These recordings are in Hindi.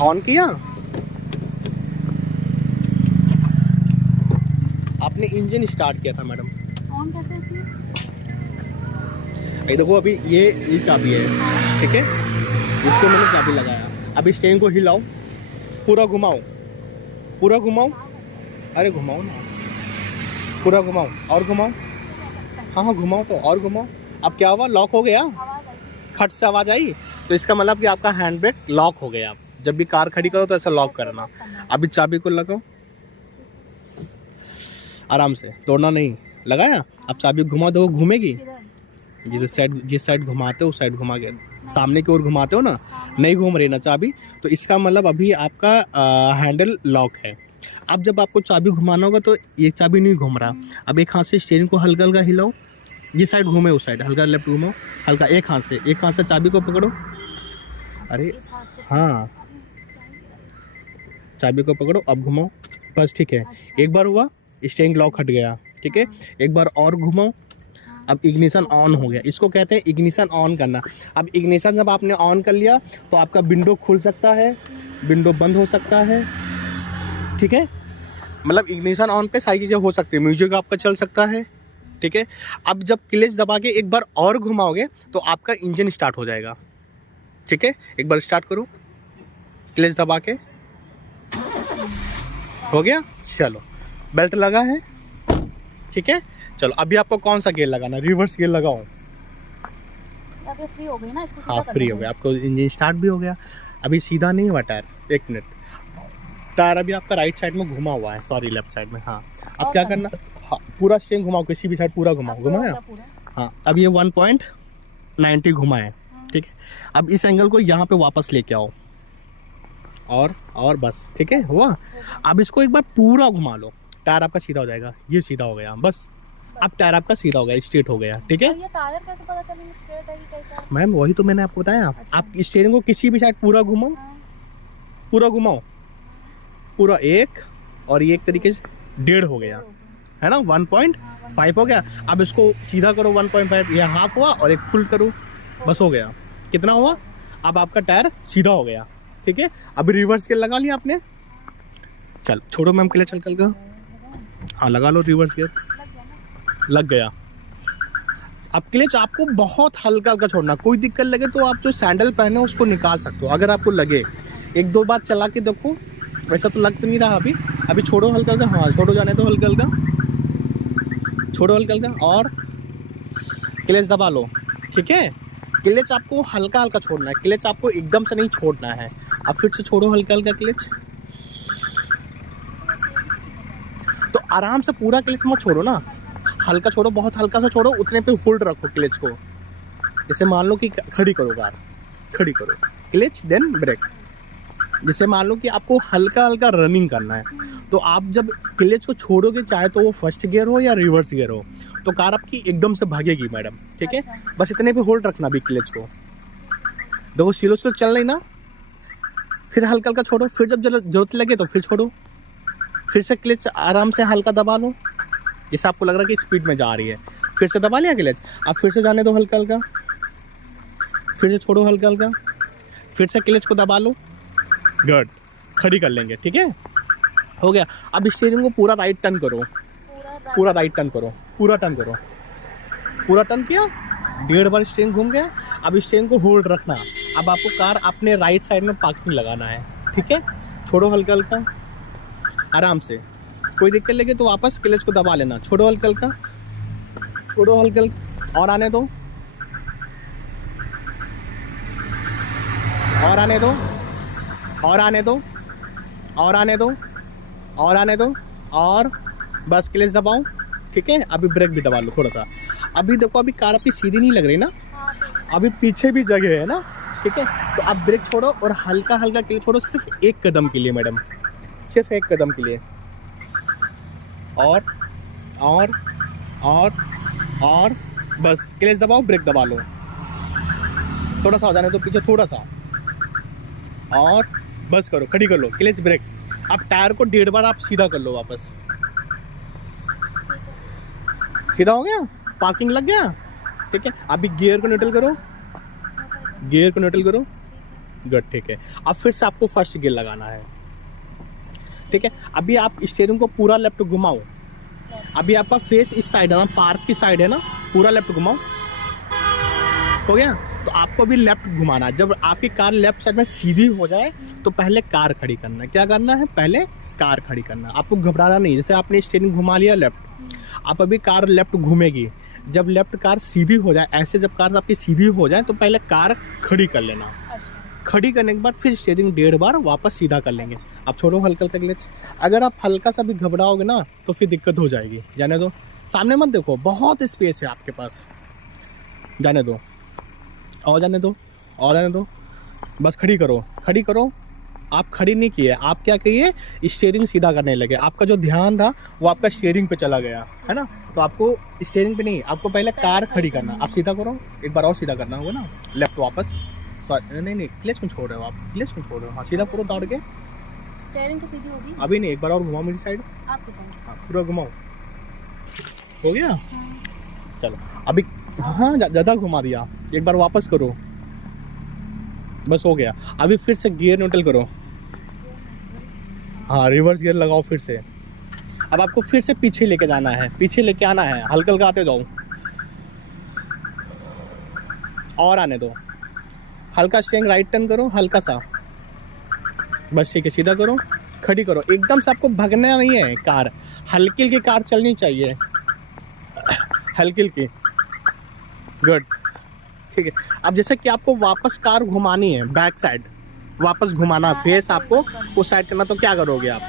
ऑन किया आपने, इंजन स्टार्ट किया था मैडम। ऑन कैसे होती है? ये देखो अभी ये चाबी है, ठीक है, इसको मैंने चाबी लगाया। अभी स्टेयरिंग को हिलाओ, पूरा घुमाओ, पूरा घुमाओ, अरे घुमाओ ना, पूरा घुमाओ और घुमाओ, हाँ हाँ घुमाओ तो और घुमाओ। अब क्या हुआ, लॉक हो गया, खट से आवाज़ आई, तो इसका मतलब कि आपका हैंड ब्रेक लॉक हो गया। आप जब भी कार खड़ी करो तो ऐसा लॉक करना। अभी चाबी को लगाओ आराम से, तोड़ना नहीं, लगाया। अब चाबी घुमा दो, घूमेगी। जिस साइड घुमाते हो उस साइड घुमा के, सामने की ओर घुमाते हो ना, नहीं घूम रही ना चाबी, तो इसका मतलब अभी आपका हैंडल लॉक है। अब जब आपको चाबी घुमाना होगा तो ये चाबी नहीं घूम रहा। अब एक हाथ से स्टीयरिंग को हल्का हल्का हिलाओ, जिस साइड घूमे उस साइड हल्का लेफ्ट घुमाओ, हल्का एक हाथ से चाबी को पकड़ो। अरे हाँ, चाबी को पकड़ो, अब घुमाओ, बस ठीक है। एक बार हुआ, स्टीयरिंग लॉक हट गया, ठीक है। एक बार और घुमाओ, अब इग्निशन ऑन हो गया। इसको कहते हैं इग्निशन ऑन करना। अब इग्निशन जब आपने ऑन कर लिया तो आपका विंडो खुल सकता है, विंडो बंद हो सकता है, ठीक है। मतलब इग्निशन ऑन पे सारी चीज़ें हो सकती है, म्यूजिक आपका चल सकता है, ठीक है। अब जब क्लच दबा के एक बार और घुमाओगे तो आपका इंजन स्टार्ट हो जाएगा, ठीक है। एक बार स्टार्ट करो, क्लच दबा के, हो गया। चलो, बेल्ट लगा है, ठीक है। चलो अभी आपको कौन सा गियर लगाना, रिवर्स गियर लगाओ। अब ये फ्री हो गई ना, इसको हाँ सीधा फ्री हो गया, आपको इंजन स्टार्ट भी हो गया। अभी सीधा नहीं हुआ टायर, एक मिनट, टायर अभी आपका राइट साइड में घुमा हुआ है, सॉरी लेफ्ट साइड में। हाँ अब क्या करना, हाँ पूरा स्टेयरिंग घुमाओ, किसी भी साइड पूरा घुमाओ, घुमाया। हाँ अब ये 1.90 घुमा है, ठीक है। अब इस एंगल को यहाँ पे वापस लेके आओ, और बस, ठीक है, हुआ। अब इसको एक बार पूरा घुमा लो, टायर आपका सीधा हो जाएगा। ये सीधा हो गया, बस अब टायर आपका सीधा हो गया, स्ट्रेट हो गया, ठीक है। ये टायर कैसे पता चलेगा स्ट्रेट है कि कैसा? मैम वही तो मैंने आपको बताया। आप स्टीयरिंग को किसी भी साइड पूरा घुमाओ, पूरा घुमाओ, पूरा एक, और ये एक तरीके से 1.5 हो गया, है ना, 1.5 हो गया। अब इसको सीधा करो, 1.5, ये हाफ हुआ, और एक फुल करो, बस हो गया। कितना हुआ, अब आपका टायर सीधा हो गया, ठीक है। अभी रिवर्स गियर लगा लिया आपने, चल छोड़ो मैम के लिए, चल का हाँ लगा लो रिवर्स गियर, लग गया। अब क्लच आपको बहुत हल्का हल्का छोड़ना, कोई दिक्कत लगे तो आप जो सैंडल पहने उसको निकाल सकते हो, अगर आपको लगे। एक दो बार चला के देखो, वैसा तो लग तो नहीं रहा अभी छोड़ो हल्का हल्का, हाँ छोड़ो, जाने दो हल्का हल्का, छोड़ो हल्का हल्का, और क्लच दबा लो, ठीक है। क्लच आपको हल्का हल्का छोड़ना है, क्लच आपको एकदम से नहीं छोड़ना है। अब फिर से छोड़ो हल्का हल्का क्लच, तो आराम से पूरा क्लच मत छोड़ो ना, हल्का छोड़ो, बहुत हल्का सा छोड़ो, उतने पे होल्ड रखो क्लच को। जैसे मान लो कि खड़ी करो कार, खड़ी करो, क्लच देन ब्रेक। जैसे मान लो कि आपको हल्का हल्का रनिंग करना है, तो आप जब क्लच को छोड़ोगे, चाहे तो वो फर्स्ट गियर हो या रिवर्स गियर हो, तो कार आपकी एकदम से भागेगी मैडम, ठीक है। बस इतने पे होल्ड रखना भी क्लच को। देखो स्लो स्लो चल रही ना, फिर हल्का हल्का छोड़ो, फिर जब जरूरत लगे तो फिर छोड़ो, फिर से क्लच आराम से हल्का दबा लो, जैसे आपको लग रहा है कि स्पीड में जा रही है, फिर से दबा लिया क्लच। अब फिर से जाने दो हल्का हल्का, फिर से छोड़ो हल्का हल्का, फिर से क्लच को दबा लो, गुड, खड़ी कर लेंगे, ठीक है, हो गया। अब स्टीयरिंग को पूरा राइट टर्न करो, पूरा राइट टर्न करो, पूरा टर्न करो, पूरा टर्न किया, 1.5 बार स्टीयरिंग घूम गया। अब स्टीयरिंग को होल्ड रखना। अब आपको कार अपने राइट साइड में पार्किंग लगाना है, ठीक है। छोड़ो हल्का हल्का, आराम से, कोई दिक्कत लगे तो वापस क्लच को दबा लेना, छोड़ो हल्का हल्का, छोड़ो हल्का हल्का, और आने दो, और आने दो, और आने दो, और आने दो, और आने दो, और बस क्लच दबाओ, ठीक है। अभी ब्रेक भी दबा लो थोड़ा सा। अभी देखो, अभी कार आपकी सीधी नहीं लग रही ना, अभी पीछे भी जगह है ना, ठीक है। तो आप ब्रेक छोड़ो और हल्का हल्का क्लच छोड़ो, सिर्फ एक कदम के लिए मैडम, सिर्फ एक कदम के लिए, और बस क्लच दबाओ, ब्रेक दबा लो, थोड़ा सा हो जाने दो पीछे, थोड़ा सा, और बस करो, खड़ी कर लो, क्लच ब्रेक। अब टायर को 1.5 बार आप सीधा कर लो, वापस सीधा हो गया, पार्किंग लग गया, ठीक है। अभी गियर को न्यूट्रल करो, गियर को न्यूट्रल करो, गुड, ठीक है। अब फिर से आपको फर्स्ट गियर लगाना है, ठीक है। अभी आप स्टीयरिंग को पूरा लेफ्ट घुमाओ। अभी आपका फेस इस साइड है ना, पार्क की साइड है ना, पूरा लेफ्ट घुमाओ। हो गया? तो आपको भी लेफ्ट घुमाना है। जब आपकी कार लेफ्ट साइड में सीधी हो जाए तो पहले कार खड़ी करना है। क्या करना है? पहले कार खड़ी करना है। आपको घबराना नहीं। जैसे आपने स्टीयरिंग घुमा लिया लेफ्ट, आप अभी कार लेफ्ट घूमेगी। जब लेफ्ट कार सीधी हो जाए, ऐसे जब कार आपकी सीधी हो जाए तो पहले कार खड़ी कर लेना। खड़ी करने के बाद फिर स्टीयरिंग 1.5 बार वापस सीधा कर लेंगे। आप छोड़ो हल्का हल्का क्लच। अगर आप हल्का सा भी घबराओगे ना तो फिर दिक्कत हो जाएगी। जाने दो, सामने मत देखो, बहुत स्पेस है आपके पास। जाने दो, और जाने दो, और जाने दो। बस खड़ी करो, खड़ी करो। आप खड़ी नहीं किए, आप क्या किए? स्टीयरिंग सीधा करने लगे। आपका जो ध्यान था वो आपका स्टीयरिंग पे चला गया, है ना। तो आपको स्टीयरिंग पे नहीं, आपको पहले कार खड़ी करना। आप सीधा करो, एक बार और सीधा करना होगा ना, लेफ्ट वापस। नहीं, क्लच क्यों छोड़ रहे हो आप? क्लच क्यों छोड़ रहे हो? हाँ, सीधा करो दौड़ के। स्टीयरिंग तो सीधी होगी। अभी नहीं, एक बार और घुमाओ मेरी साइड। आपकी साइड। हाँ, पूरा घुमाओ। हो गया? चलो अभी, हाँ ज़्यादा घुमा दिया। एक बार वापस करो, बस हो गया। अभी फिर से गियर न्यूट्रल करो। हाँ, रिवर्स गियर लगाओ फिर से। अब आपको फिर से पीछे लेके जाना है, पीछे लेके आना है। हल्का हल्का आते जाओ, और आने दो। हल्का स्टीयरिंग राइट टर्न करो, हल्का सा, बस ठीक है। सीधा करो, खड़ी करो। एकदम से आपको भगना नहीं है कार, हल्की हल्की कार चलनी चाहिए, हल्की हल्की। गुड, ठीक है। अब जैसे कि आपको वापस कार घुमानी है, बैक साइड वापस घुमाना, फेस आपको उस साइड करना, तो क्या करोगे आप?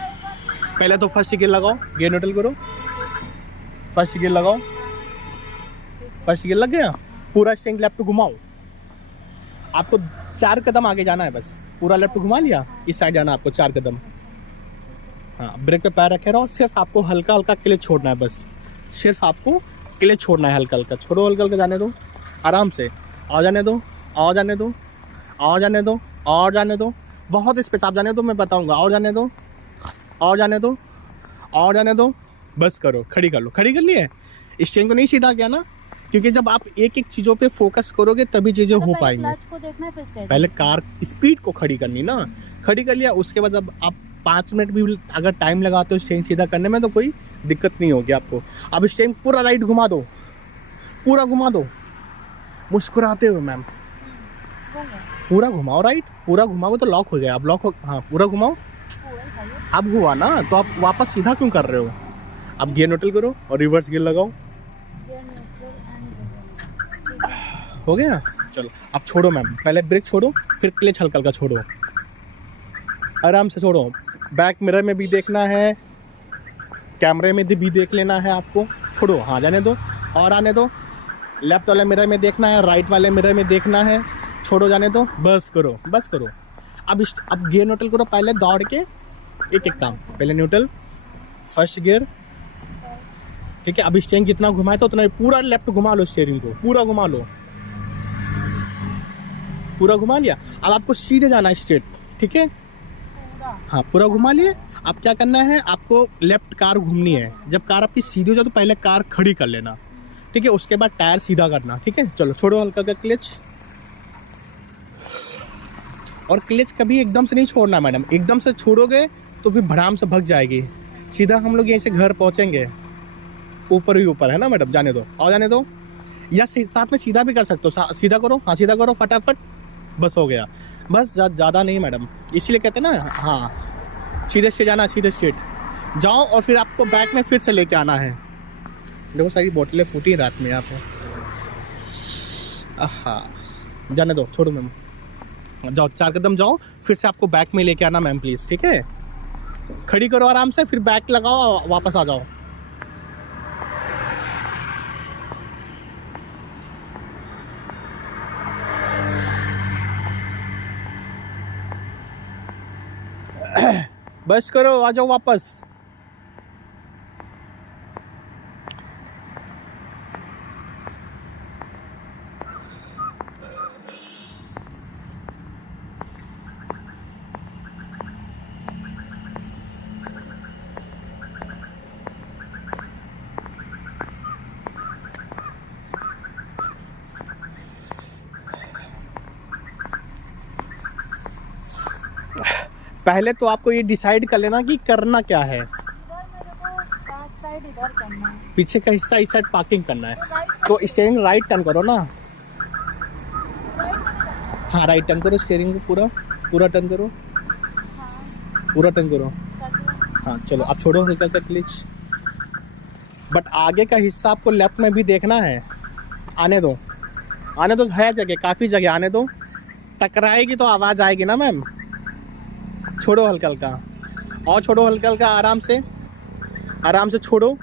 पहले तो फर्स्ट गियर लगाओ, गियर न्यूट्रल करो, फर्स्ट गियर लगाओ। फर्स्ट गियर लग गया, पूरा स्टीयरिंग लेफ्ट घुमाओ। आपको 4 कदम आगे जाना है, बस पूरा लेफ्ट घुमा लिया, इस साइड जाना आपको 4 कदम। हाँ, ब्रेक पे पैर रखे रहो। सिर्फ आपको हल्का हल्का क्लच छोड़ना है, बस सिर्फ आपको क्लच छोड़ना है। हल्का हल्का छोड़ो, हल्का हल्का जाने दो, आराम से। और जाने दो, और जाने दो, और जाने दो, और जाने दो। बहुत स्पेस, आप जाने दो, मैं बताऊंगा। और जाने दो, और जाने दो, और जाने दो। बस करो, खड़ी कर लो। खड़ी कर लिए? स्टीयरिंग को नहीं सीधा किया ना, क्योंकि जब आप एक एक चीज़ों पे फोकस करोगे तभी चीज़ें हो पाएंगी। क्लच को देखना है, फिर स्टीयरिंग। पहले कार स्पीड को खड़ी करनी ना, खड़ी कर लिया। उसके बाद अब आप 5 मिनट भी अगर टाइम लगाते हो स्टीयरिंग सीधा करने में तो कोई दिक्कत नहीं होगी आपको। अब स्टीयरिंग पूरा राइट घुमा दो, पूरा घुमा दो, मुस्कुराते हुए मैम। पूरा घुमाओ राइट, पूरा घुमाओ तो लॉक हो गया। अब लॉक हो, हाँ पूरा घुमाओ। अब हुआ ना, तो आप वापस सीधा क्यों कर रहे हो? अब गियर न्यूट्रल करो और रिवर्स गियर लगाओ। हो गया? चलो अब छोड़ो मैम, पहले ब्रेक छोड़ो, फिर क्लच हल्का हल्का छोड़ो, आराम से छोड़ो। बैक मिरर में भी देखना है, कैमरे में भी देख लेना है आपको। छोड़ो, हाँ जाने दो, और आने दो। लेफ्ट वाले मिरर में देखना है, राइट वाले मिरर में देखना है। छोड़ो, जाने दो, बस करो, बस करो। अब गियर न्यूट्रल करो, पहले दौड़ के एक एक काम। पहले न्यूट्रल, फर्स्ट गियर, ठीक है। अब स्टीयरिंग जितना घुमाए तो उतना पूरा लेफ्ट घुमा लो, स्टीयरिंग को पूरा घुमा लो, पूरा घुमा लिया। अब आपको सीधे जाना है, स्ट्रेट, ठीक है। हाँ, पूरा घुमा लिए। अब क्या करना है, आपको लेफ्ट कार घूमनी है। जब कार आपकी सीधी हो जाए तो पहले कार खड़ी कर लेना, ठीक है। उसके बाद टायर सीधा करना, ठीक है। चलो छोड़ो हल्का का क्लच, और क्लच कभी एकदम से नहीं छोड़ना मैडम। एकदम से छोड़ोगे तो फिर भड़ाम से भग जाएगी। सीधा हम लोग यहीं से घर पहुंचेंगे, ऊपर ही ऊपर है ना मैडम। जाने दो, और जाने दो, या साथ में सीधा भी कर सकते हो। सीधा करो, हाँ सीधा करो फटाफट, बस हो गया। बस ज़्यादा नहीं मैडम, इसीलिए कहते हैं ना। हाँ, सीधे स्ट्रेट जाना, सीधे स्ट्रेट जाओ, और फिर आपको बैक में फिर से लेके आना है। देखो सारी बोतलें फूटी रात में यहाँ पे। हाँ, जाने दो, छोड़ो मैम, जाओ 4 कदम जाओ, फिर से आपको बैक में लेके आना मैम प्लीज़, ठीक है। खड़ी करो आराम से, फिर बैक लगाओ, वापस आ जाओ। बस करो, आ जाओ वापस। पहले तो आपको ये डिसाइड कर लेना कि करना क्या है। इधर मेरे को बैक साइड इधर करना है। पीछे का हिस्सा इस साइड पार्किंग करना है, राइट तो स्टीयरिंग राइट टर्न करो ना। राइट हाँ राइट टर्न करो, स्टीयरिंग को पूरा पूरा टर्न करो, हाँ पूरा टर्न करो। कर दिया। हाँ चलो अब छोड़ो हल्का हल्का क्लिच। बट आगे का हिस्सा आपको लेफ्ट में भी देखना है। आने दो, आने दो, है जगह, काफ़ी जगह, आने दो। टकराएगी तो आवाज़ आएगी ना मैम। छोड़ो हल्का हल्का, और छोड़ो हल्का हल्का, आराम से, आराम से छोड़ो,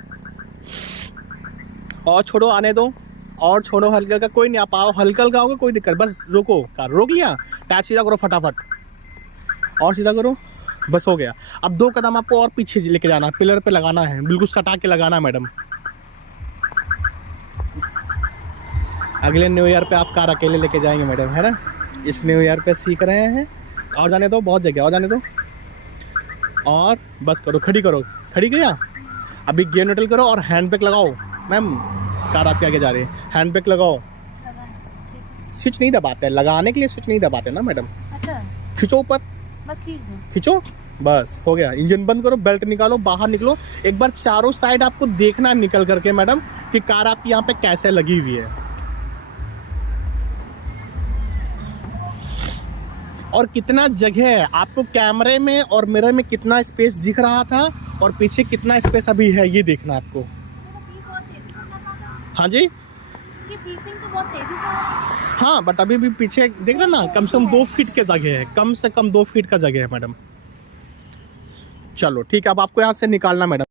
और छोड़ो, आने दो, और छोड़ो हल्का हल्का। कोई नहीं, आप आओ, हल्का हल्का होगा, कोई दिक्कत, बस रोको कार, रोक लिया, टायर सीधा करो फटाफट, और सीधा करो, बस हो गया। अब 2 कदम आपको और पीछे लेके जाना है, पिलर पे लगाना है, बिल्कुल सटा के लगाना है मैडम। अगले न्यू ईयर पे आप कार अकेले लेके जाएंगे मैडम, है ना। इस न्यू ईयर पे सीख रहे हैं। और जाने दो, बहुत जगह, और जाने दो, और बस करो, खड़ी करो, खड़ी किया। अभी गियर न्यूट्रल करो और हैंड ब्रेक लगाओ मैम, कार आपके आगे जा रही है, हैंड ब्रेक लगाओ। लगा है, ठीक स्विच नहीं दबाते, लगाने के लिए स्विच नहीं दबाते ना मैडम। है। अच्छा खींचो ऊपर, बस खींच दो। खींचो, बस हो गया। इंजन बंद करो, बेल्ट निकालो, बाहर निकलो। एक बार चारों साइड आपको देखना है निकल करके मैडम कि कार आपकी यहाँ पे कैसे लगी हुई है, और कितना जगह है। आपको कैमरे में और मिरर में कितना स्पेस दिख रहा था और पीछे कितना स्पेस अभी है, ये देखना आपको। ये तो पीप बहुत तेजी से कर रहा था। हाँ जी, इसकी पीपिंग तो बहुत तेजी से हो रही है। हाँ, बट अभी भी पीछे देख रहे ना, कम से कम 2 फीट की जगह है, कम से कम 2 फीट का जगह है मैडम। चलो ठीक है, अब आपको यहाँ से निकालना मैडम।